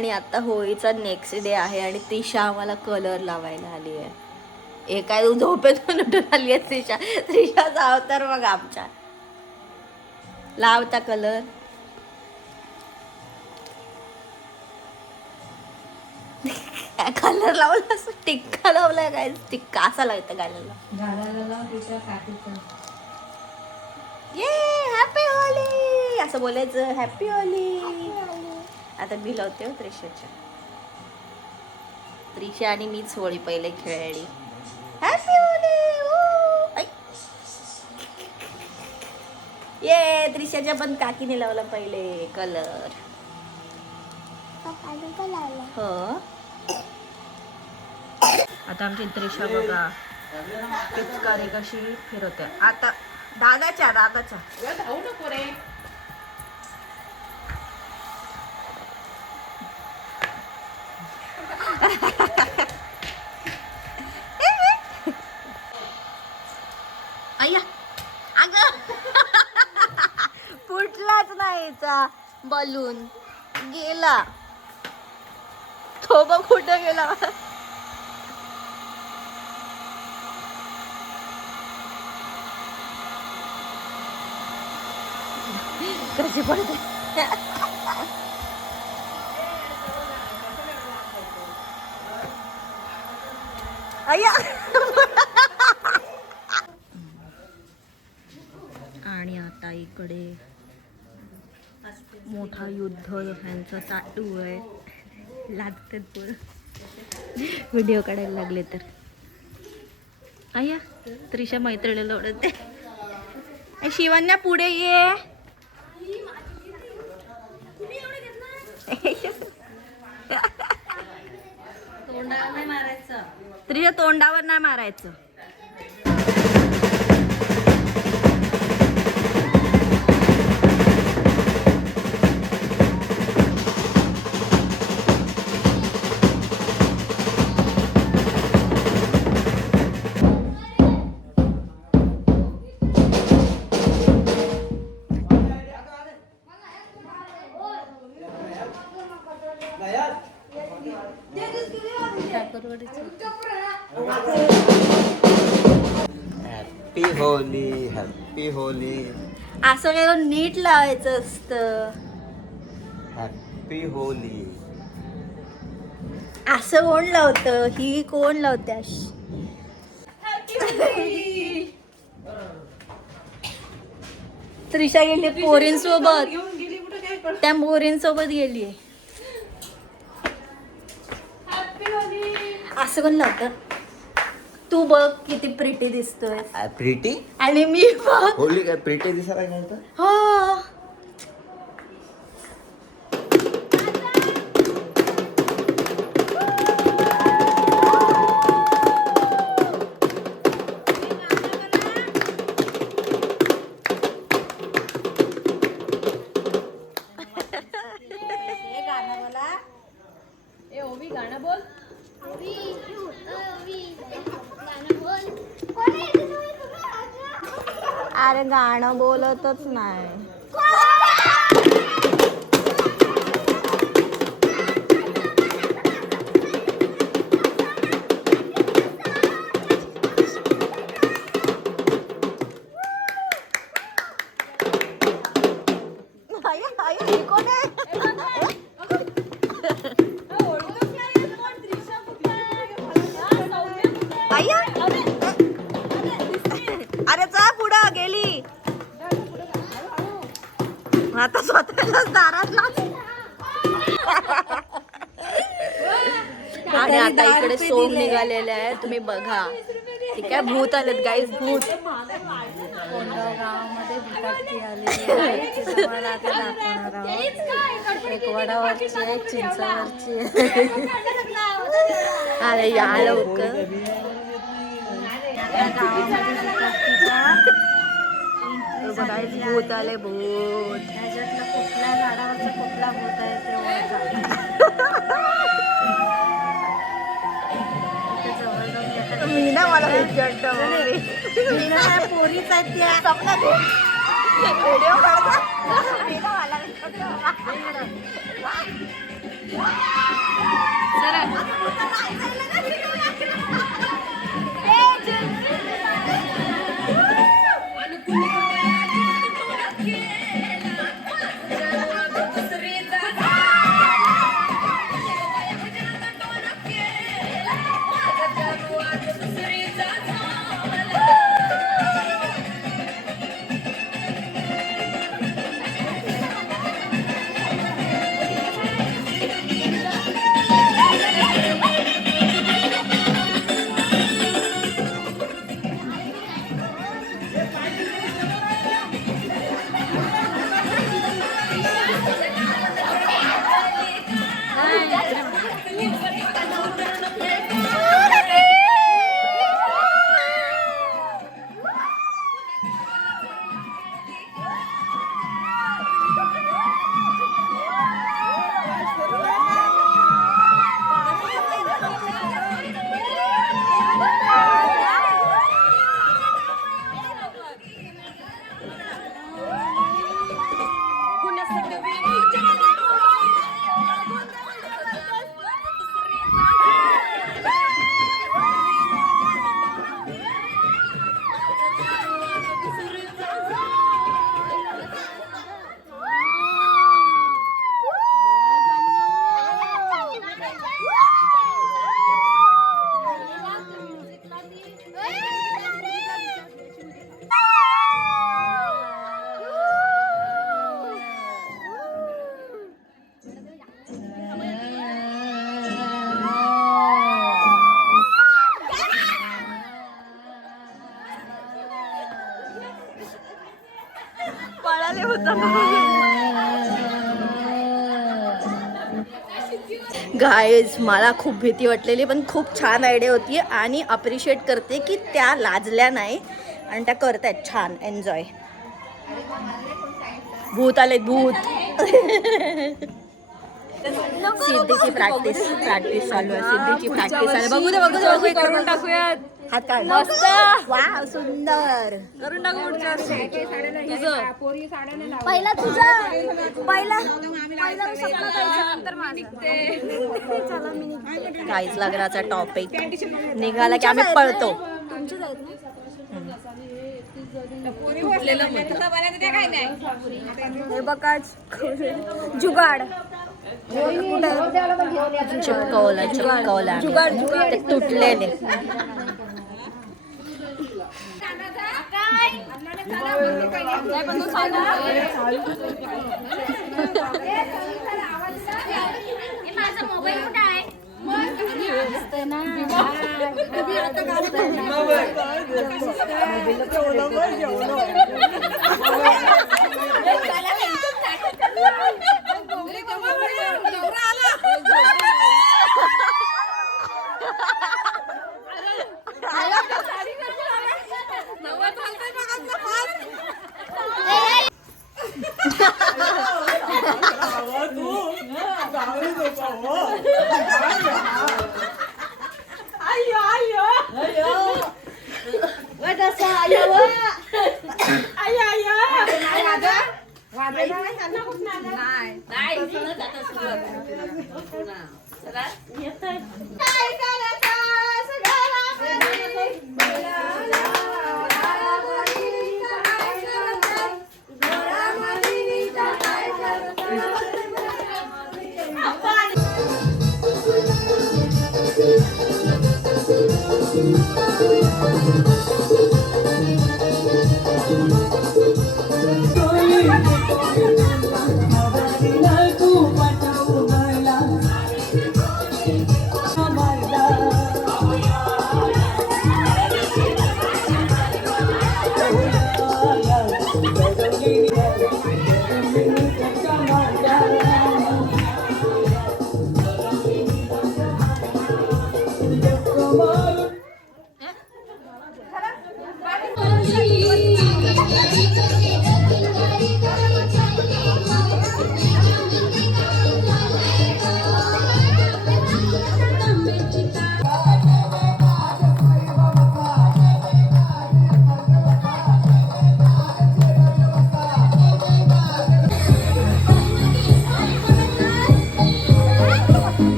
आणि आता होळीचा नेक्स्ट डे आहे आणि त्रिशा आम्हाला कलर लावायला आली आहे. हे काय झोपेतून उठून आली आहे त्रिशा. त्रिशाचा अवतार बघ आमच्या. लावता कलर. कलर लावला असं टिक्का लावलाय काय. टिक्का असा लागतं गालाला. ये हॅपी होली असं बोलायचं. Happy Holy. आता मी लावते हो त्रिशाच्या. त्रिशा आणि मीच होळी पहिले खेळली. Happy Holy. ये त्रिशाच्या पण काकीने लावला पहिले कलर. हो. आता आमची त्रिशा बघा पिचकारी कशी फिरवते. आता दादाच्या अय्या अगं फुटलाच नाहीचा बलून गेला. तो बघ कुठं गेला. कशी पडते. अय्या आणि आता इकडे मोठा युद्ध ह्यांचं चालू आहे. लागतात पोरं व्हिडिओ काढायला लागले तर. अय्या त्रिशा मैत्रिणीला ओढते. शिवन्या पुढे ये. तोंडावर नाही मारायचं. त्रिशा तोंडावर नाही मारायचं. Happy Holy. Happy Holy. असं काय नीट लावायचं असतं. Happy Holy. असं कोण लावतं. ही कोण लावते. त्रिशा गेली पोरींसोबत. त्या पोरींसोबत गेली. असं कोण लावतं. तू बघ किती प्रिटी दिसतोय. प्रिटी आणि मी बघ. होली काय प्रिटी दिसायला नाही तर. हो गाणं बोल. अरे गाणं बोलतच नाही. अरे जा पुढं गेली. आता स्वतःच्याच दारात आणि आता इकडे सोंग निघालेले आहे. तुम्ही बघा. ठीक आहे. भूत आलेत गाईज. भूत गावामध्ये भूताटकी आलेली आहे. तुम्हाला आता दाखवणार आहोत. एक वडावरची आहे, चिंचावरची आहे. अरे या लवकर. या गावामध्ये भूताटकीचा भूत आले. भूत त्याच्यातलं कुठल्या झाडावरचं कुठला भूत आहे ते ओळखा. मी ना मला विचारतो. मी ना पोरीच आहेत त्या. व्हिडिओ काढता. पळाले होता गाईज. मला खूप भीती वाटलेली पण खूप छान आयडिया होती आणि अप्रिशिएट करते की त्या लाजल्या नाही आणि त्या करतायत छान एन्जॉय. भूत आले भूत. सिद्धीची प्रॅक्टिस चालू आहे. सिद्धीची प्रॅक्टिस आहे. बघू दे बघू दे करून टाकूयात. हात काढ. मस्त. वाव सुंदर. करून टाकू पुढच्या वर्षी. तुझं पहिला तुझा पहिला काहीच लागण्याचा टॉपिक निघाला की आम्ही पळतो. हे बघा जुगाड चिपकवला ते तुटलेले. माझा मोबाईल कुठे आहे?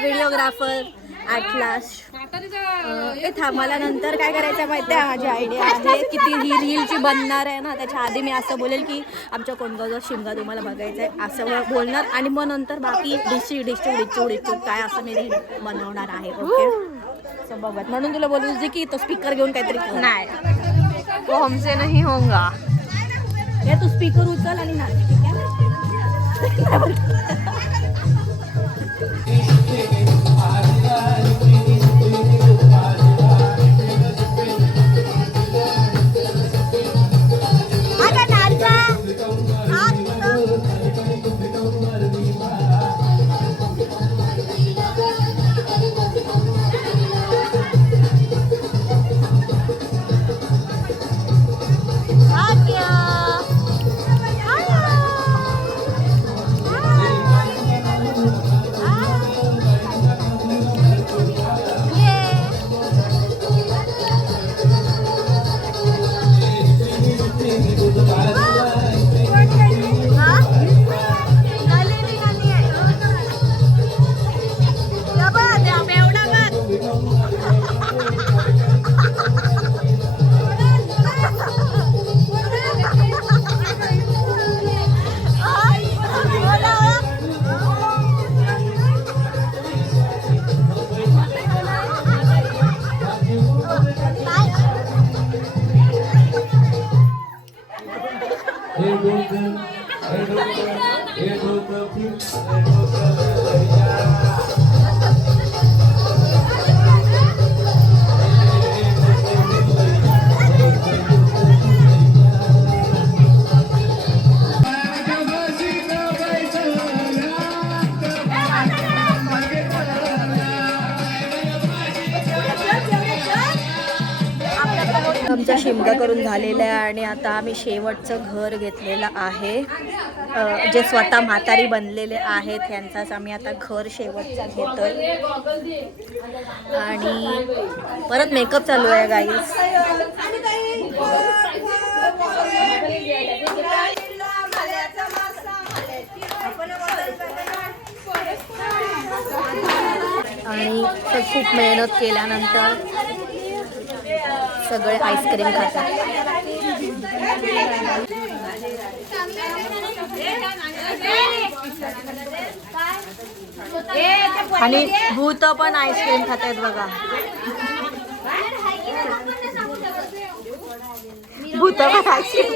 Videographer at last. ते थांबाला नंतर काय करायचं माहिती आहे, माझी आयडिया आहे की ती ही रीलची बनणार आहे ना, त्याच्या आधी मी असं बोलेल की आमच्या कोंडगावचा शिमगा तुम्हाला बघायचा आहे असं बोलणार, आणि मग नंतर बाकी डिस्चू काय असं मी रील बनवणार आहे. ओके असं बघत म्हणून तुला बोलू होती की तो स्पीकर घेऊन काहीतरी कर. नाही, वो हमसे नहीं होगा. हे तू स्पीकर उचल आणि नाच, ठीक आहे. आमचा शिमगा करून झालेला आहे आणि आता आम्ही शेवटचं घर घेतलेलं आहे. जे स्वतः म्हातारी बनलेले आहेत त्यांचाच आम्ही आता घर शेवटचा घेतोय. आणि परत मेकअप चालू आहे गाईज. आणि खूप मेहनत केल्यानंतर सगळे आईस्क्रीम खातात. आणि भूत पण आईस्क्रीम खात आहेत बघा. भूत पण आईस्क्रीम